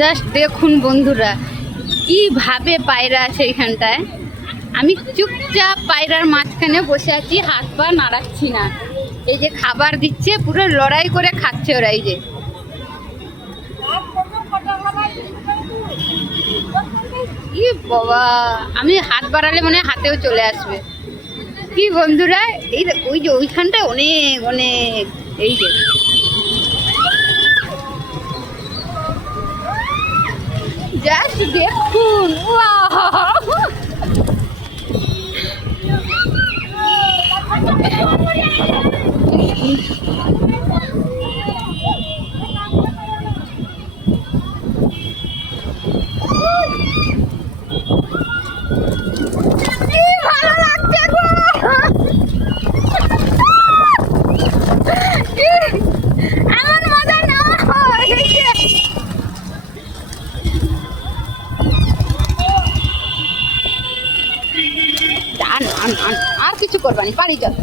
Just দেখুন বন্ধুরা, কিভাবে পায়রা আছে এখানটায়। আমি চুপচাপ পায়রার মাঝখানে বসে আছি, হাত পা নাড়াচ্ছি না। এই যে খাবার দিচ্ছে, পুরো লড়াই করে খাচ্ছে ওরা। এই যে কি বাবা, আমি হাত বাড়ালে মনে হয় হাতেও চলে আসবে। কি বন্ধুরা, এই ওই যে ওইখানটায় অনেক অনেক, এই যে জাস্ট দেখুন, ওয়াও! কি ভালো লাগছে গো! এমন মজা না হয়। আর কিছু করবানি, পারি যাও।